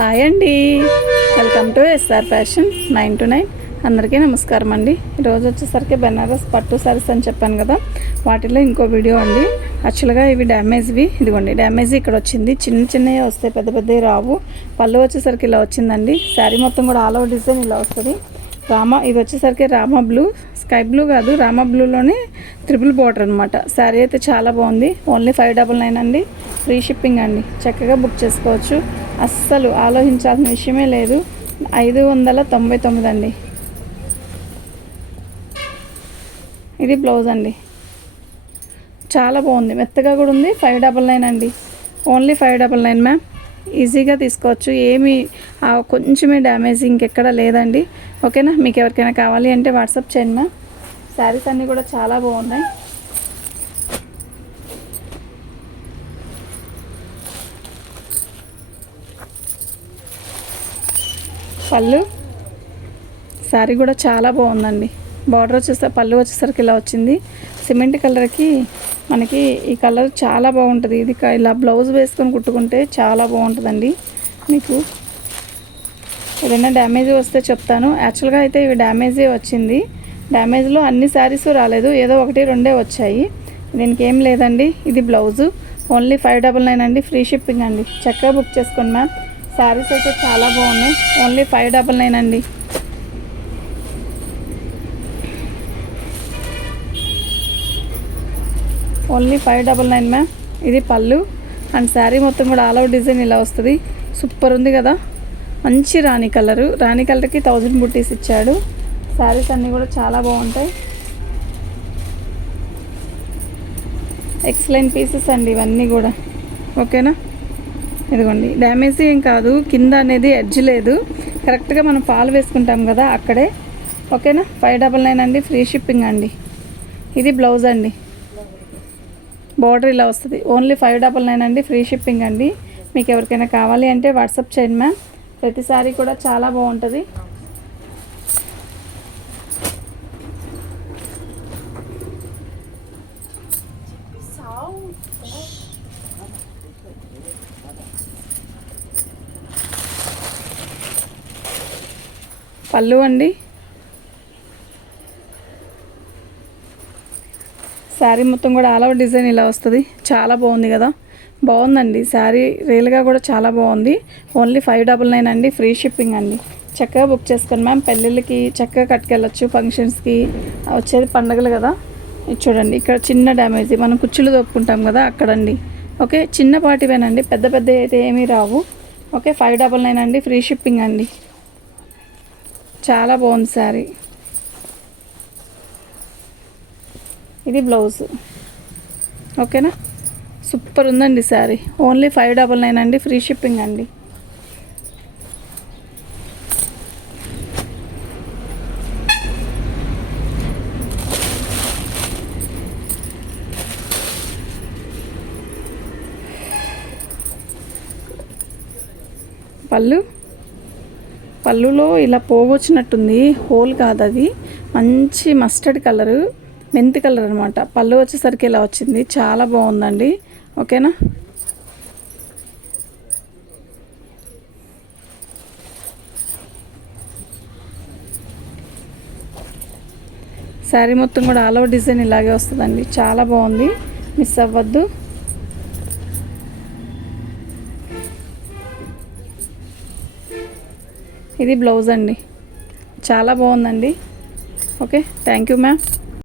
Hi అండి. Welcome to SR fashion nine two nine. అందరికీ నమస్కారం అండి. ఈరోజు వచ్చేసరికి బెనారస్ పట్టు సారీస్ అని చెప్పాను కదా. వాటిలో ఇంకో వీడియో అండి. యాక్చువల్గా ఇవి డ్యామేజ్వి. ఇదిగోండి డ్యామేజ్ ఇక్కడ వచ్చింది. చిన్న చిన్నవి వస్తాయి పెద్ద పెద్దవి రావు. పళ్ళు వచ్చేసరికి ఇలా వచ్చిందండి. శారీ మొత్తం కూడా ఆల్ ఓవర్ డిజైన్ ఇలా వస్తుంది. రామ ఇది వచ్చేసరికి రామ బ్లూ స్కై బ్లూ కాదు రామ బ్లూలోనే త్రిపుల్ బార్డర్ అనమాట శారీ అయితే చాలా బాగుంది. ఓన్లీ ఫైవ్ డబల్ నైన్ అండి. ఫ్రీ షిప్పింగ్ అండి. చక్కగా బుక్ చేసుకోవచ్చు. అస్సలు ఆలోచించాల్సిన విషయమే లేదు. ఐదు వందల తొంభై తొమ్మిది అండి. ఇది బ్లౌజ్ అండి. చాలా బాగుంది. మెత్తగా కూడా ఉంది. ఫైవ్ డబల్ నైన్ అండి. Only five double nine ma'am. ఈజీగా తీసుకోవచ్చు. ఏమి కొంచెమే డ్యామేజ్ ఇంకెక్కడ లేదండి. ఓకేనా? మీకు ఎవరికైనా కావాలి అంటే వాట్సాప్ చేయండి మా. శారీస్ అన్నీ కూడా చాలా బాగున్నాయి. పళ్ళు? శారీ కూడా చాలా బాగుందండి. బార్డర్ వచ్చేసరికి పళ్ళు వచ్చేసరికి ఇలా వచ్చింది. సిమెంట్ కలర్కి మనకి ఈ కలర్ చాలా బాగుంటుంది. ఇది ఇలా బ్లౌజ్ వేసుకొని కుట్టుకుంటే చాలా బాగుంటుందండి. మీకు ఏదైనా డ్యామేజ్ వస్తే చెప్తాను. యాక్చువల్గా అయితే ఇవి డ్యామేజే వచ్చింది. డ్యామేజ్లో అన్ని శారీస్ రాలేదు. ఏదో ఒకటి రెండే వచ్చాయి. దీనికి ఏం లేదండి. ఇది blouse. Only five double nine అండి. ఫ్రీ షిప్పింగ్ అండి. చక్కగా బుక్ చేసుకోండి మ్యామ్. శారీస్ అయితే చాలా బాగున్నాయి. ఓన్లీ ఫైవ్ డబల్ నైన్ అండి. Only five double nine ma'am. ఇది పళ్ళు. అండ్ శారీ మొత్తం కూడా ఆల్ అవుట్ డిజైన్ ఇలా వస్తుంది. సూపర్ ఉంది కదా. మంచి రాణి కలరు. రాణి కలర్కి థౌజండ్ బుట్టీస్ ఇచ్చాడు. శారీస్ అన్నీ కూడా చాలా బాగుంటాయి. ఎక్సలెంట్ పీసెస్ అండి ఇవన్నీ కూడా. ఓకేనా? ఇదిగోండి. డ్యామేజ్ ఏం కాదు. కింద అనేది ఎడ్జ్ లేదు. కరెక్ట్గా మనం పాలు వేసుకుంటాం కదా అక్కడే. ఓకేనా? ఫైవ్ డబల్ నైన్ అండి. ఫ్రీ షిప్పింగ్ అండి. ఇది బ్లౌజ్ అండి. బార్డర్ ఇలా వస్తుంది. ఓన్లీ ఫైవ్ డబల్ నైన్ అండి ఫ్రీ షిప్పింగ్ అండి. మీకు ఎవరికైనా కావాలి అంటే వాట్సాప్ చేయండి మ్యామ్ ప్రతిసారి కూడా చాలా బాగుంటుంది. పళ్ళు అండి. శారీ మొత్తం కూడా ఆల్ ఓవర్ డిజైన్ ఇలా వస్తుంది. చాలా బాగుంది కదా. బాగుందండి. శారీ రియల్గా కూడా చాలా బాగుంది. ఓన్లీ ఫైవ్ డబల్ నైన్ అండి. ఫ్రీ షిప్పింగ్ అండి. చక్కగా బుక్ చేసుకోండి మ్యామ్. పెళ్ళిళ్ళకి చక్కగా కట్టుకెళ్ళచ్చు. ఫంక్షన్స్కి వచ్చేది పండగలు కదా. ఇది చూడండి. ఇక్కడ చిన్న డ్యామేజ్. మనం కుచ్చులు దొప్పుకుంటాం కదా అక్కడండి. ఓకే? చిన్నపాటివేనండి పెద్ద పెద్ద అయితే ఏమీ రావు. ఓకే? ఫైవ్ డబల్ నైన్ అండి. ఫ్రీ షిప్పింగ్ అండి. చాలా బాగుంది శారీ. ఇది బ్లౌజ్. ఓకేనా? సూపర్ ఉందండి sari. Only five double nine అండి ఫ్రీ షిప్పింగ్ అండి. పళ్ళు? పళ్ళులో ఇలా పోగొచ్చినట్టుంది. హోల్ కాదు అది మంచి మస్టర్డ్ కలరు. మెంతి కలర్ అనమాట పళ్ళు వచ్చేసరికి ఇలా వచ్చింది. చాలా బాగుందండి. ఓకేనా? శారీ మొత్తం కూడా ఆల్ ఓవర్ డిజైన్ ఇలాగే వస్తుందండి. చాలా బాగుంది. మిస్ అవ్వద్దు. ఇది బ్లౌజ్ అండి. చాలా బాగుందండి. Okay thank you ma'am.